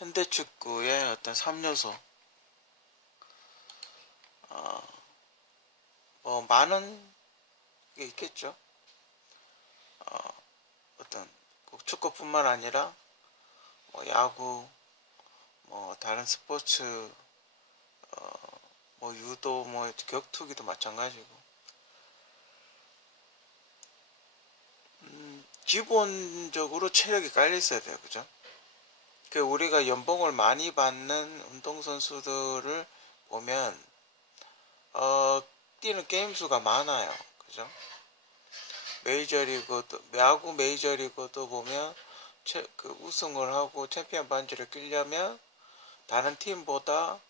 현대축구의 어떤 3요소, 뭐 많은 게 있겠죠. 어떤 꼭 축구뿐만 아니라 뭐 야구, 뭐 다른 스포츠, 뭐 유도, 뭐 격투기도 마찬가지고, 기본적으로 체력이 깔려 있어야 돼요, 그죠? 그 우리가 연봉을 많이 받는 운동선수들을 보면 뛰는 게임 수가 많아요, 그죠? 메이저리그도, 야구 메이저리그도 보면 그 우승을 하고 챔피언 반지를 끼려면 다른 팀보다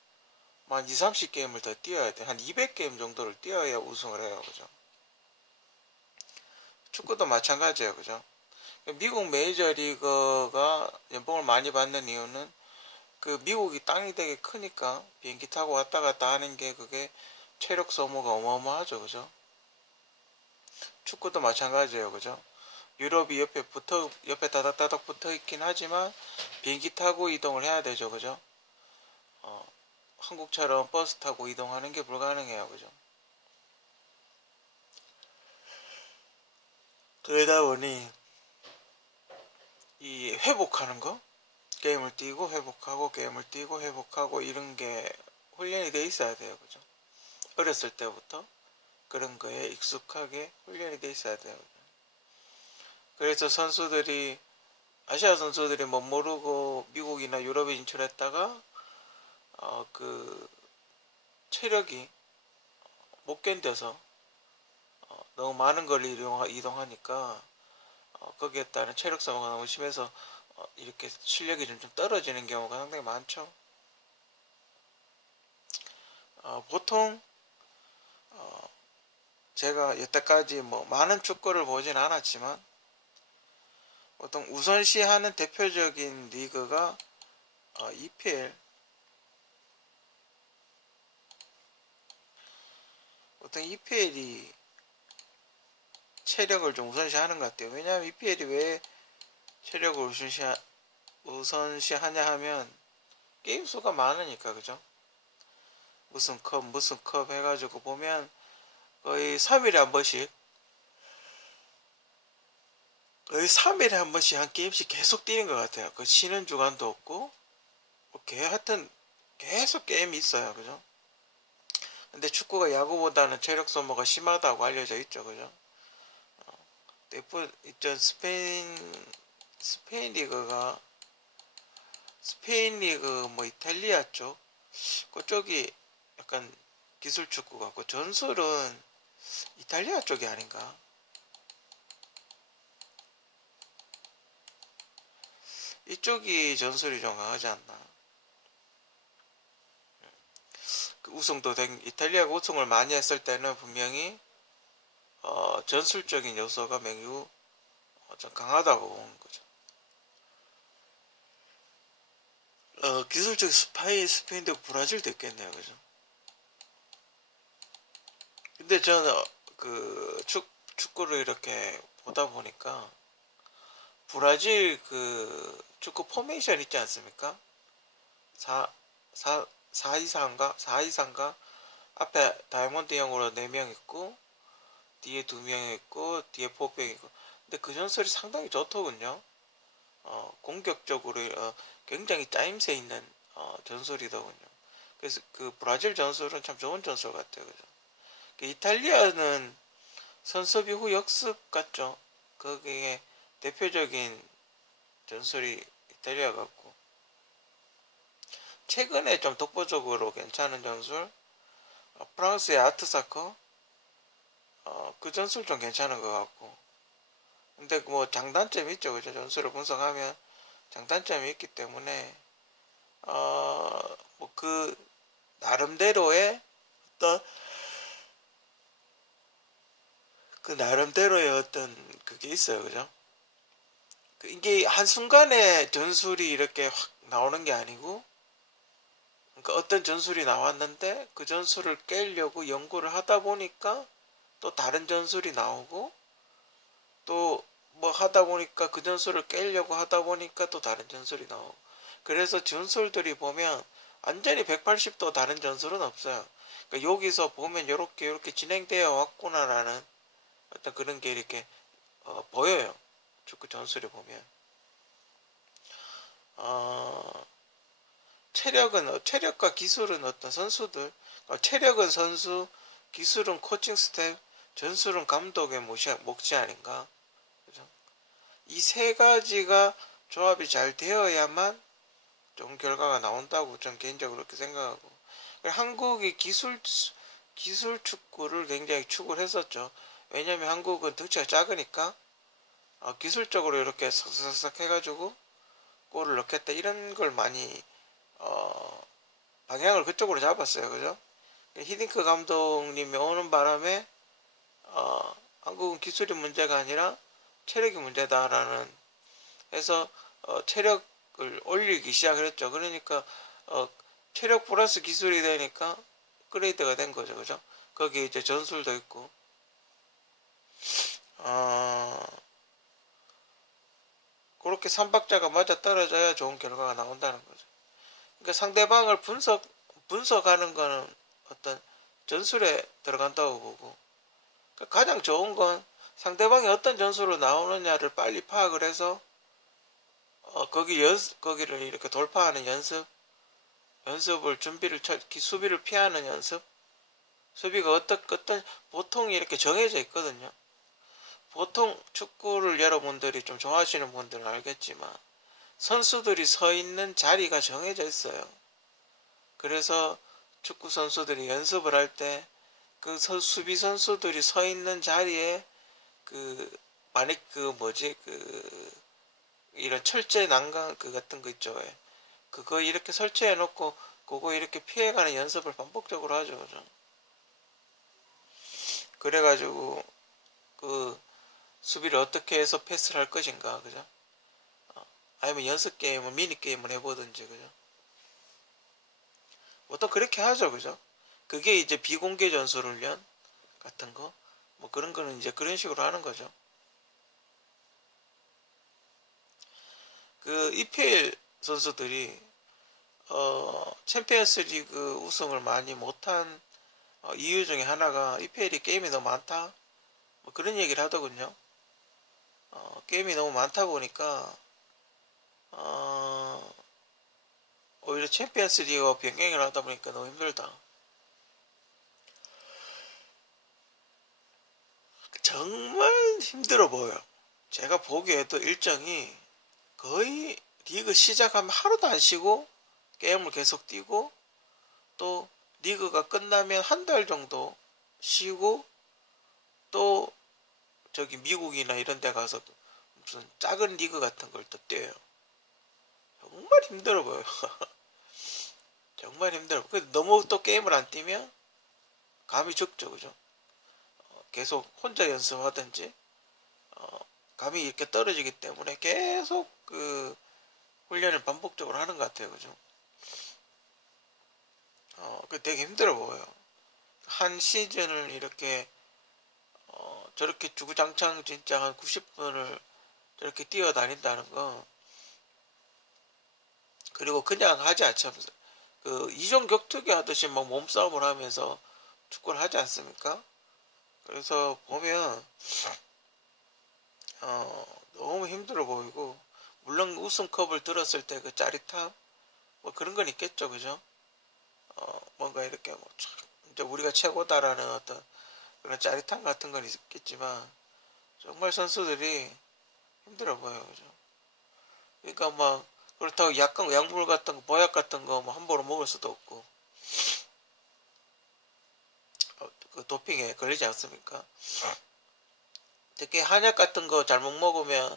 한 2, 30게임을 더 뛰어야 돼. 한 200게임 정도를 뛰어야 우승을 해요, 그죠? 축구도 마찬가지예요, 그죠? 미국 메이저리그가 연봉을 많이 받는 이유는 그 미국이 땅이 되게 크니까 비행기 타고 왔다 갔다 하는 게 그게 체력 소모가 어마어마하죠, 그죠? 축구도 마찬가지예요, 그죠? 유럽이 옆에 다닥다닥 붙어 있긴 하지만 비행기 타고 이동을 해야 되죠, 그죠? 한국처럼 버스 타고 이동하는 게 불가능해요, 그죠? 그러다 보니 이 회복하는 거, 게임을 뛰고 회복하고 게임을 뛰고 회복하고 이런 게 훈련이 돼 있어야 돼요, 그죠? 어렸을 때부터 그런 거에 익숙하게 훈련이 돼 있어야 돼요. 그래서 아시아 선수들이 못 모르고 미국이나 유럽에 진출했다가 그 체력이 못 견뎌서 너무 많은 걸 이동하니까 거기에 따른 체력 소모가 너무 심해서 이렇게 실력이 좀 떨어지는 경우가 상당히 많죠. 보통 제가 여태까지 뭐 많은 축구를 보진 않았지만 보통 우선시하는 대표적인 리그가 EPL, 보통 EPL이 체력을 좀 우선시하는 것 같아요. 왜냐하면 EPL이 왜 체력을 우선시하냐 하면 게임 수가 많으니까, 그죠? 무슨 컵 해가지고 보면 거의 3일에 한 번씩 한 게임씩 계속 뛰는 것 같아요. 그 쉬는 주간도 없고 하여튼 계속 게임이 있어요, 그죠? 근데 축구가 야구보다는 체력 소모가 심하다고 알려져 있죠, 그죠? 있던 스페인 리그 뭐 이탈리아 쪽 그쪽이 약간 기술 축구 같고 전술은 이탈리아 쪽이 아닌가? 이쪽이 전술이 좀 강하지 않나? 그 이탈리아가 우승을 많이 했을 때는 분명히 전술적인 요소가 매우 좀 강하다고 보는 거죠. 기술적 스페인도 브라질도 있겠네요, 그죠? 근데 저는 그 축구를 이렇게 보다 보니까 브라질 그 축구 포메이션 있지 않습니까? 4, 4, 4-2-4인가? 4-2-4인가? 앞에 다이아몬드형으로 4명 있고 뒤에 2명 있고 뒤에 포백 있고 근데 그 전술이 상당히 좋더군요. 공격적으로 굉장히 짜임새 있는 전술이더군요. 그래서 그 브라질 전술은 참 좋은 전술 같아요, 그죠? 그 이탈리아는 선수비 후 역습 같죠. 거기에 대표적인 전술이 이탈리아 같고 최근에 좀 독보적으로 괜찮은 전술 프랑스의 아트사커 그 전술 좀 괜찮은 것 같고 근데 뭐 장단점이 있죠, 그죠? 전술을 분석하면 장단점이 있기 때문에 뭐 그 나름대로의 어떤 그게 있어요, 그죠? 이게 한순간에 전술이 이렇게 확 나오는 게 아니고 그러니까 어떤 전술이 나왔는데 그 전술을 깨려고 연구를 하다 보니까 또 다른 전술이 나오고 또 뭐 하다 보니까 그 전술을 깨려고 하다 보니까 또 다른 전술이 나오고 그래서 전술들이 보면 완전히 180도 다른 전술은 없어요. 그러니까 여기서 보면 이렇게 진행되어 왔구나라는 어떤 그런 게 이렇게 보여요. 축구 전술에 보면 체력과 기술은 어떤 선수들, 체력은 선수, 기술은 코칭 스텝, 전술은 감독의 몫이 아닌가. 그죠? 이 세 가지가 조합이 잘 되어야만 좋은 결과가 나온다고 저는 개인적으로 그렇게 생각하고, 한국이 기술 축구를 굉장히 추구를 했었죠. 왜냐면 한국은 덩치가 작으니까 기술적으로 이렇게 싹싹싹 해가지고 골을 넣겠다 이런 걸 많이 방향을 그쪽으로 잡았어요. 그죠? 히딩크 감독님이 오는 바람에 한국은 기술이 문제가 아니라 체력이 문제다라는 해서 체력을 올리기 시작을 했죠. 그러니까 체력 플러스 기술이 되니까 업그레이드가 된 거죠. 그죠? 거기에 이제 전술도 있고 그렇게 삼박자가 맞아 떨어져야 좋은 결과가 나온다는 거죠. 그러니까 상대방을 분석하는 거는 어떤 전술에 들어간다고 보고, 그러니까 가장 좋은 건 상대방이 어떤 전술로 나오느냐를 빨리 파악을 해서 거기를 이렇게 돌파하는 연습을 수비를 피하는 연습, 수비가 어떤 보통 이렇게 정해져 있거든요. 보통 축구를 여러분들이 좀 좋아하시는 분들은 알겠지만 선수들이 서 있는 자리가 정해져 있어요. 그래서 축구 선수들이 연습을 할 때 그 수비 선수들이 서 있는 자리에 이런 철제 난간 같은 거 있죠. 그거 이렇게 설치해 놓고 그거 이렇게 피해가는 연습을 반복적으로 하죠. 그죠? 그래가지고 수비를 어떻게 해서 패스를 할 것인가. 그죠? 아니면 연습 게임을 미니 게임을 해보든지. 그죠? 보통 그렇게 하죠. 그죠? 그게 이제 비공개 전술 훈련 같은 거 뭐 그런 거는 이제 그런 식으로 하는 거죠. EPL 선수들이 챔피언스 리그 우승을 많이 못한 이유 중에 하나가 EPL이 게임이 너무 많다 뭐 그런 얘기를 하더군요. 게임이 너무 많다 보니까 오히려 챔피언스 리그와 변경을 하다 보니까 너무 힘들다. 정말 힘들어 보여요. 제가 보기에도 일정이 거의 리그 시작하면 하루도 안 쉬고 게임을 계속 뛰고, 또 리그가 끝나면 한 달 정도 쉬고, 또 저기 미국이나 이런 데 가서 무슨 작은 리그 같은 걸 또 뛰어요. 정말 힘들어 보여요. 정말 힘들어. 너무 또 게임을 안 뛰면 감이 죽죠. 그죠? 계속 혼자 연습하든지 감이 이렇게 떨어지기 때문에 계속 훈련을 반복적으로 하는 것 같아요. 그죠? 되게 힘들어 보여요. 한 시즌을 이렇게 저렇게 주구장창 진짜 한 90분을 저렇게 뛰어다닌다는 거, 그리고 그냥 하지 않죠. 이종 격투기 하듯이 막 몸싸움을 하면서 축구를 하지 않습니까? 그래서 보면 너무 힘들어 보이고, 물론 우승컵을 들었을 때 그 짜릿함 뭐 그런 건 있겠죠. 그죠? 뭔가 이렇게 이제 우리가 최고다라는 어떤 그런 짜릿함 같은 건 있겠지만 정말 선수들이 힘들어 보여요. 그죠? 그러니까 막 그렇다고 약물 같은 거, 보약 같은 거 뭐 함부로 먹을 수도 없고, 도핑에 걸리지 않습니까? 특히 한약 같은 거 잘못 먹으면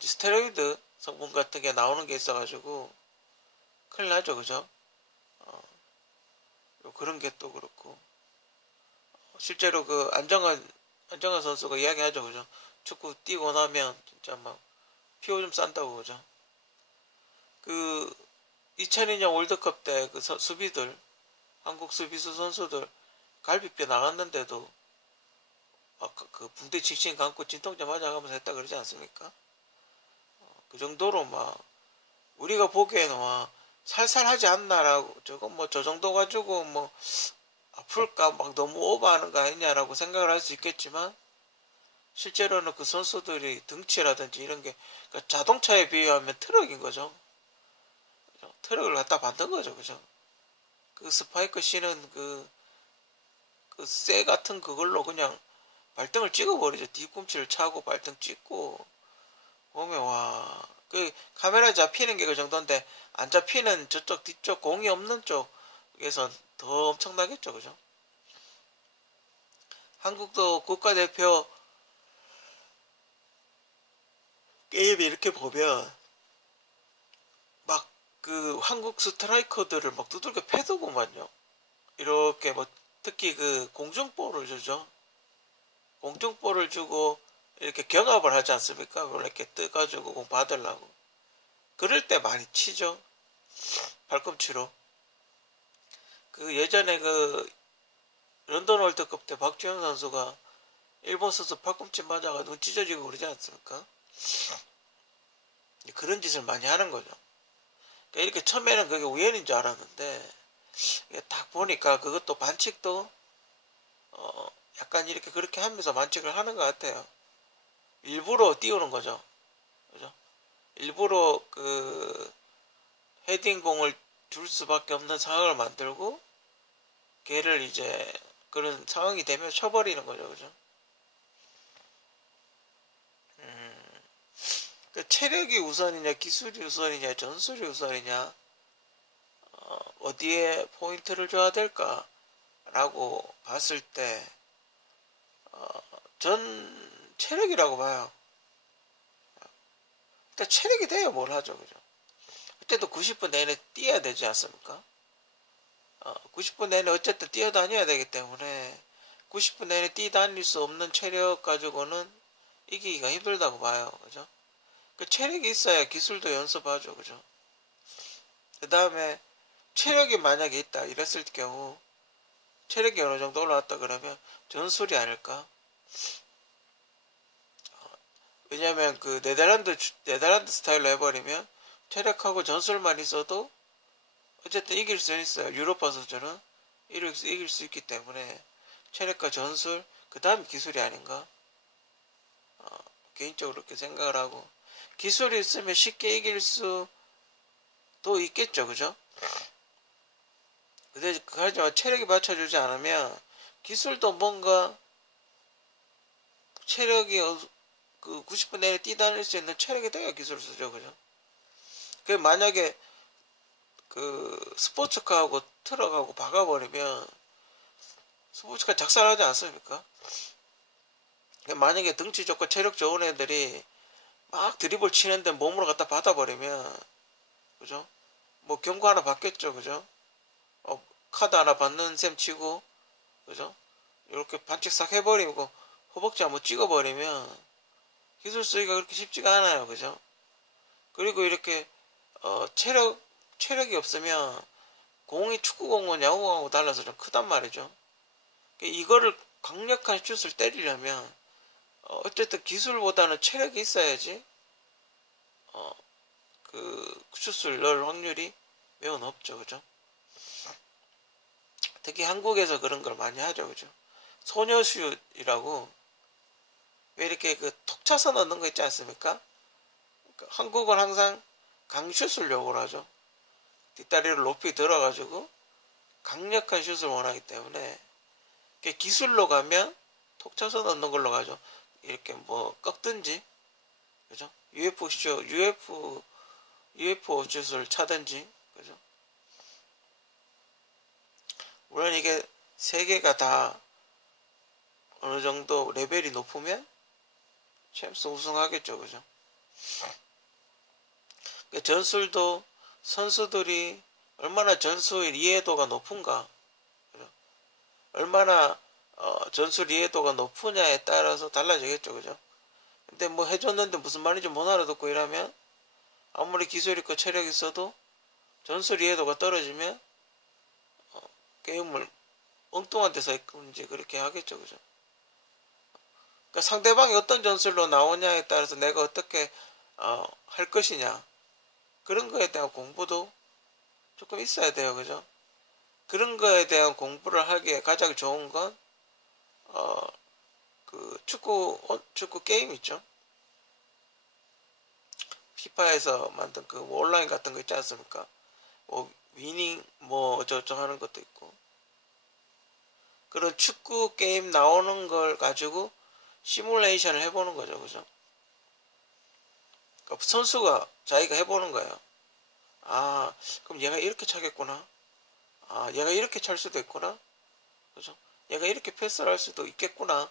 스테로이드 성분 같은 게 나오는 게 있어가지고 큰일 나죠. 그죠? 그런 게 또 그렇고, 실제로 안정환 선수가 이야기하죠. 그죠? 축구 뛰고 나면 진짜 막 피 오줌 싼다고. 그죠? 2002년 월드컵 때 수비들, 한국 수비수 선수들 갈비뼈 나갔는데도 붕대 칭칭 감고 진통제 맞아가면서 했다 그러지 않습니까? 그 정도로 막 우리가 보기에는 와 살살하지 않나라고, 저거 뭐 저 정도 가지고 뭐 아플까 막 너무 오버하는 거 아니냐라고 생각을 할 수 있겠지만, 실제로는 그 선수들이 등치라든지 이런 게 그러니까 자동차에 비유하면 트럭인 거죠. 그죠? 트럭을 갖다 만든 거죠, 그죠? 그 스파이크 신은 쇠 같은 그걸로 그냥 발등을 찍어버리죠. 뒤꿈치를 차고 발등 찍고 보면 와, 그 카메라 잡히는 게 그 정도인데 안 잡히는 저쪽 뒤쪽 공이 없는 쪽에선 더 엄청나겠죠, 그죠? 한국도 국가대표 게임이 이렇게 보면 막 그 한국 스트라이커들을 막 두들겨 패더구만요. 이렇게 뭐 특히 그 공중볼을 주죠. 공중볼을 주고 이렇게 경합을 하지 않습니까? 원래 이렇게 떠가지고 공 받으려고. 그럴 때 많이 치죠. 발꿈치로. 그 예전에 그 런던 월드컵 때 박주영 선수가 일본 선수 팔꿈치 맞아가 눈 찢어지고 그러지 않습니까? 그런 짓을 많이 하는 거죠. 그러니까 이렇게 처음에는 그게 우연인 줄 알았는데 딱 보니까 그것도 반칙도 약간 이렇게 그렇게 하면서 반칙을 하는 것 같아요. 일부러 띄우는 거죠. 그죠? 일부러 그 헤딩공을 줄 수밖에 없는 상황을 만들고 걔를 이제 그런 상황이 되면 쳐버리는 거죠. 그죠? 그 체력이 우선이냐 기술이 우선이냐 전술이 우선이냐 어디에 포인트를 줘야 될까라고 봤을 때 전 체력이라고 봐요. 일단 체력이 돼야 뭘 하죠. 그죠? 그때도 90분 내내 뛰어야 되지 않습니까? 90분 내내 어쨌든 뛰어다녀야 되기 때문에 90분 내내 뛰다닐 수 없는 체력 가지고는 이기기가 힘들다고 봐요. 그죠? 그 체력이 있어야 기술도 연습하죠. 그죠? 그 다음에 체력이 만약에 있다 이랬을 경우 체력이 어느 정도 올라왔다 그러면 전술이 아닐까? 왜냐면 그 네덜란드 스타일로 해버리면 체력하고 전술만 있어도 어쨌든 이길 수는 있어요. 유로파 선수는 이길 수 있기 때문에 체력과 전술 그 다음에 기술이 아닌가? 개인적으로 그렇게 생각을 하고 기술이 있으면 쉽게 이길 수도 있겠죠. 그죠? 근데 하지만 체력이 받쳐주지 않으면 기술도 뭔가 체력이 그 90분 내에 뛰다닐 수 있는 체력이 돼야 기술을 쓰죠. 그죠? 그 만약에 그 스포츠카하고 트럭하고 박아버리면 스포츠카 작살하지 않습니까? 만약에 등치 좋고 체력 좋은 애들이 막 드리블 치는데 몸으로 갖다 받아버리면 그죠? 뭐 경고 하나 받겠죠. 그죠? 카드 하나 받는 셈 치고 그죠? 이렇게 반칙 싹 해버리고 허벅지 한번 찍어버리면 기술 쓰기가 그렇게 쉽지가 않아요. 그죠? 그리고 이렇게 체력이 없으면 공이 축구공은 야구공하고 달라서 좀 크단 말이죠. 이거를 강력한 슛을 때리려면 어쨌든 기술보다는 체력이 있어야지 그 슛을 넣을 확률이 매우 높죠. 그죠? 특히 한국에서 그런 걸 많이 하죠. 그죠? 소녀슛이라고 왜 이렇게 그 톡 차서 넣는 거 있지 않습니까? 한국은 항상 강슛을 요구를 하죠. 뒷다리를 높이 들어가지고 강력한 슛을 원하기 때문에 기술로 가면 톡 쳐서 넣는 걸로 가죠. 이렇게 뭐 꺾든지 그죠? UFO 슛을 차든지 그죠? 물론 이게 세 개가 다 어느 정도 레벨이 높으면 챔스 우승하겠죠. 그죠? 전술도 선수들이 얼마나 전술 이해도가 높은가, 그죠? 얼마나 전술 이해도가 높으냐에 따라서 달라지겠죠. 그죠? 근데 뭐 해줬는데 무슨 말인지 못 알아듣고 이러면 아무리 기술 있고 체력 있어도 전술 이해도가 떨어지면 게임을 엉뚱한 데서 했는지 그렇게 하겠죠. 그죠? 그러니까 상대방이 어떤 전술로 나오냐에 따라서 내가 어떻게 할 것이냐 그런 거에 대한 공부도 조금 있어야 돼요. 그죠? 그런 거에 대한 공부를 하기에 가장 좋은 건, 그 축구 게임 있죠? 피파에서 만든 그 온라인 같은 거 있지 않습니까? 뭐, 위닝, 뭐, 어쩌고저쩌고 하는 것도 있고. 그런 축구 게임 나오는 걸 가지고 시뮬레이션을 해보는 거죠. 그죠? 그러니까 선수가 자기가 해보는 거예요. 아, 그럼 얘가 이렇게 차겠구나. 아, 얘가 이렇게 찰 수도 있구나. 그죠? 얘가 이렇게 패스를 할 수도 있겠구나.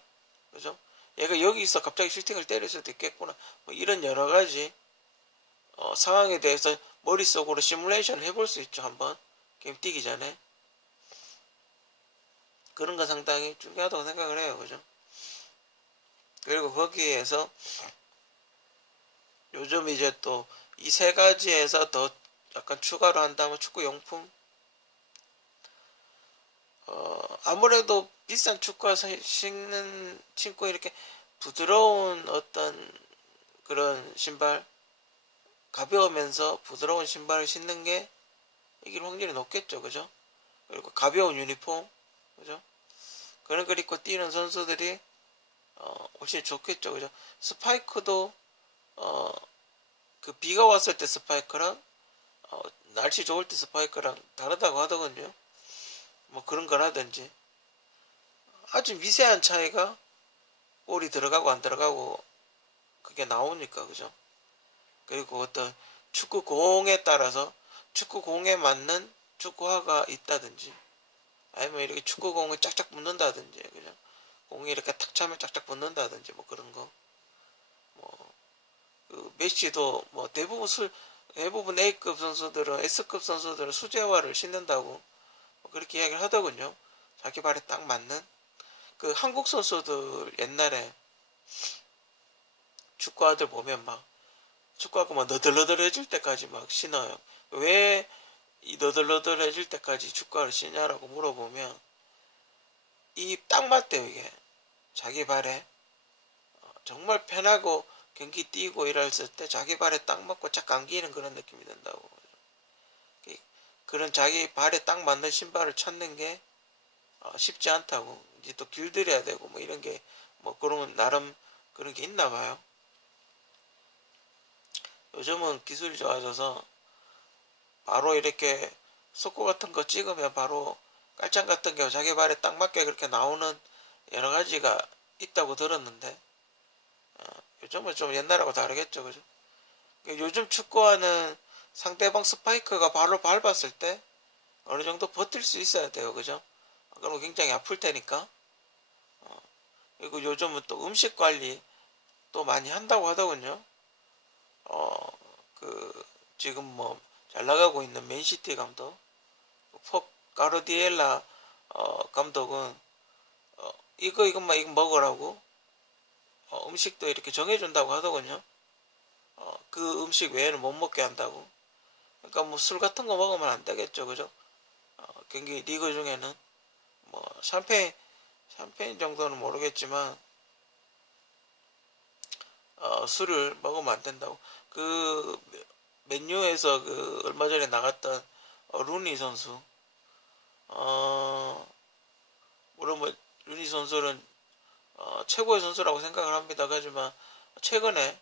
그죠? 얘가 여기서 갑자기 슈팅을 때릴 수도 있겠구나. 뭐 이런 여러 가지 상황에 대해서 머릿속으로 시뮬레이션 해볼 수 있죠. 한번 게임 뛰기 전에. 그런 거 상당히 중요하다고 생각을 해요. 그죠? 그리고 거기에서 요즘 이제 또 이 세 가지에서 더 약간 추가로 한다면 축구용품, 아무래도 비싼 축구화 신고 이렇게 부드러운 어떤 그런 신발, 가벼우면서 부드러운 신발을 신는 게 이길 확률이 높겠죠. 그죠? 그리고 가벼운 유니폼, 그죠? 그런 걸 입고 뛰는 선수들이 훨씬 좋겠죠. 그죠? 스파이크도 그 비가 왔을 때 스파이크랑 날씨 좋을 때 스파이크랑 다르다고 하더군요. 뭐 그런 거라든지 아주 미세한 차이가 볼이 들어가고 안 들어가고 그게 나오니까. 그죠? 그리고 어떤 축구공에 따라서 축구공에 맞는 축구화가 있다든지, 아니면 이렇게 축구공을 짝짝 붙는다든지, 그죠? 공이 이렇게 탁 차면 짝짝 붙는다든지, 뭐 그런 거. 뭐, 그 메시도 뭐 대부분 A급 선수들은, S급 선수들은 수제화를 신는다고 뭐 그렇게 이야기를 하더군요. 자기 발에 딱 맞는. 그 한국 선수들 옛날에 축구화들 보면 막 축구화가 막 너덜너덜해질 때까지 막 신어요. 왜 이 너덜너덜해질 때까지 축구화를 신냐라고 물어보면 이 딱 맞대요. 이게 자기 발에 정말 편하고 경기 뛰고 이랬을 때 자기 발에 딱 맞고 쫙 감기는 그런 느낌이 든다고. 그런 자기 발에 딱 맞는 신발을 찾는 게 쉽지 않다고. 이제 또 길들여야 되고 뭐 이런 게 뭐 그런 나름 그런 게 있나 봐요. 요즘은 기술이 좋아져서 바로 이렇게 속고 같은 거 찍으면 바로 깔창 같은 게 자기 발에 딱 맞게 그렇게 나오는 여러 가지가 있다고 들었는데, 요즘은 좀 옛날하고 다르겠죠. 그죠? 요즘 축구화는 상대방 스파이크가 발로 밟았을 때 어느 정도 버틸 수 있어야 돼요. 그죠? 그럼 굉장히 아플 테니까. 그리고 요즘은 또 음식 관리 또 많이 한다고 하더군요. 그 지금 뭐 잘 나가고 있는 맨시티 감독 폭 가르디엘라 감독은 이것만 이거 먹으라고 음식도 이렇게 정해준다고 하더군요. 그 음식 외에는 못 먹게 한다고. 그러니까 뭐 술 같은 거 먹으면 안 되겠죠. 그죠? 경기 리그 중에는 뭐 샴페인 정도는 모르겠지만 술을 먹으면 안 된다고. 그 맨유에서 그 얼마 전에 나갔던 루니 선수, 물론 뭐 루니 선수는 최고의 선수라고 생각을 합니다. 하지만 최근에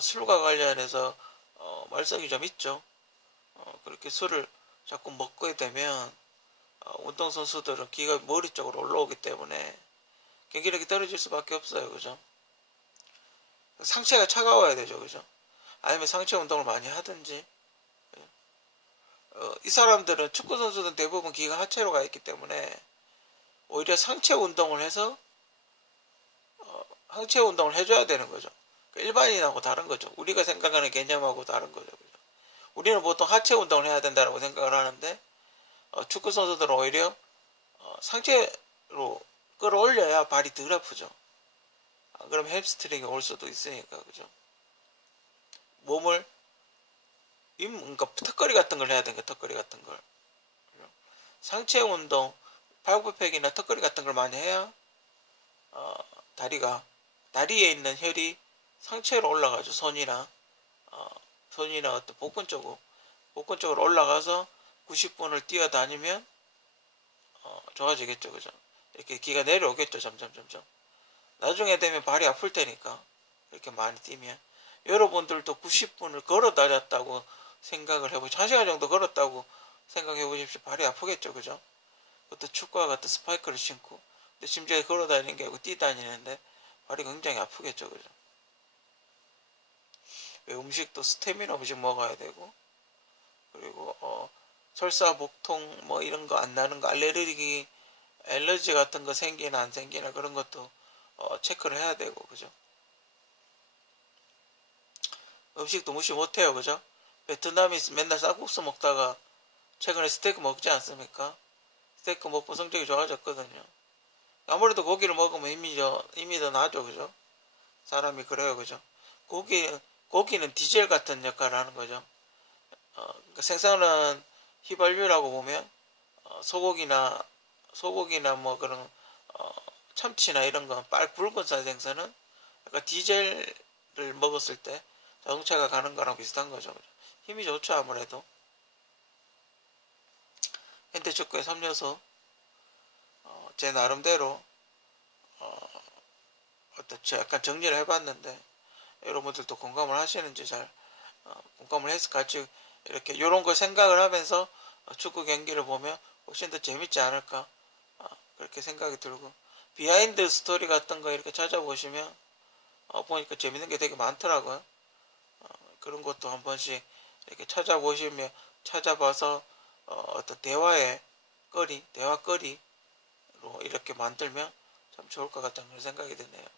술과 관련해서 말썽이 좀 있죠. 그렇게 술을 자꾸 먹게 되면 운동선수들은 기가 머리 쪽으로 올라오기 때문에 경기력이 떨어질 수밖에 없어요. 그죠? 상체가 차가워야 되죠. 그죠? 아니면 상체 운동을 많이 하든지. 이 사람들은 축구 선수들은 대부분 기가 하체로 가 있기 때문에 오히려 상체 운동을 해서 상체 운동을 해줘야 되는 거죠. 일반인하고 다른 거죠. 우리가 생각하는 개념하고 다른 거죠. 그죠? 우리는 보통 하체 운동을 해야 된다고 생각을 하는데 축구 선수들은 오히려 상체로 끌어올려야 발이 덜 아프죠. 그럼 햄스트링이 올 수도 있으니까. 그죠? 몸을 그러니까 턱걸이 같은 걸 해야 되니까. 턱걸이 같은 걸 상체 운동, 팔굽혀펴기나 턱걸이 같은 걸 많이 해야 어, 다리에 있는 혈이 상체로 올라가죠. 손이나 손이나 어떤 복근 쪽으로 올라가서 90분을 뛰어다니면 좋아지겠죠, 그죠? 이렇게 기가 내려오겠죠, 점점. 나중에 되면 발이 아플 테니까 이렇게 많이 뛰면 여러분들도 90분을 걸어 다녔다고 생각을 해보시죠. 1시간 정도 걸었다고 생각해 보십시오. 발이 아프겠죠, 그죠? 그것도 축구와 같은 스파이크를 신고, 근데 심지어 걸어 다니는 게 아니고 뛰 다니는데 발이 굉장히 아프겠죠, 그죠? 음식도 스테미너 음식 먹어야 되고, 그리고 설사 복통 뭐 이런 거 안 나는 거, 알레르기 같은 거 생기나 안 생기나 그런 것도 체크를 해야 되고, 그죠? 음식도 무시 못해요, 그죠? 베트남이 맨날 쌀국수 먹다가 최근에 스테이크 먹지 않습니까? 스테이크 먹고 성적이 좋아졌거든요. 아무래도 고기를 먹으면 힘이 더 나죠, 그죠? 사람이 그래요, 그죠? 고기는 디젤 같은 역할을 하는 거죠. 그러니까 생선은 휘발유라고 보면 소고기나 뭐 그런 참치나 이런 거 붉은살 생선은 약간 디젤을 먹었을 때 자동차가 가는 거랑 비슷한 거죠. 힘이 좋죠, 아무래도. 현대축구의 3요소 제 나름대로 약간 정리를 해봤는데 여러분들도 공감을 하시는지 잘 공감을 해서 같이 이렇게 이런 거 생각을 하면서 축구 경기를 보면 훨씬 더 재밌지 않을까 그렇게 생각이 들고 비하인드 스토리 같은 거 이렇게 찾아보시면 보니까 재밌는 게 되게 많더라고요. 그런 것도 한 번씩 이렇게 찾아봐서 어떤 대화거리로 이렇게 만들면 참 좋을 것 같다는 생각이 드네요.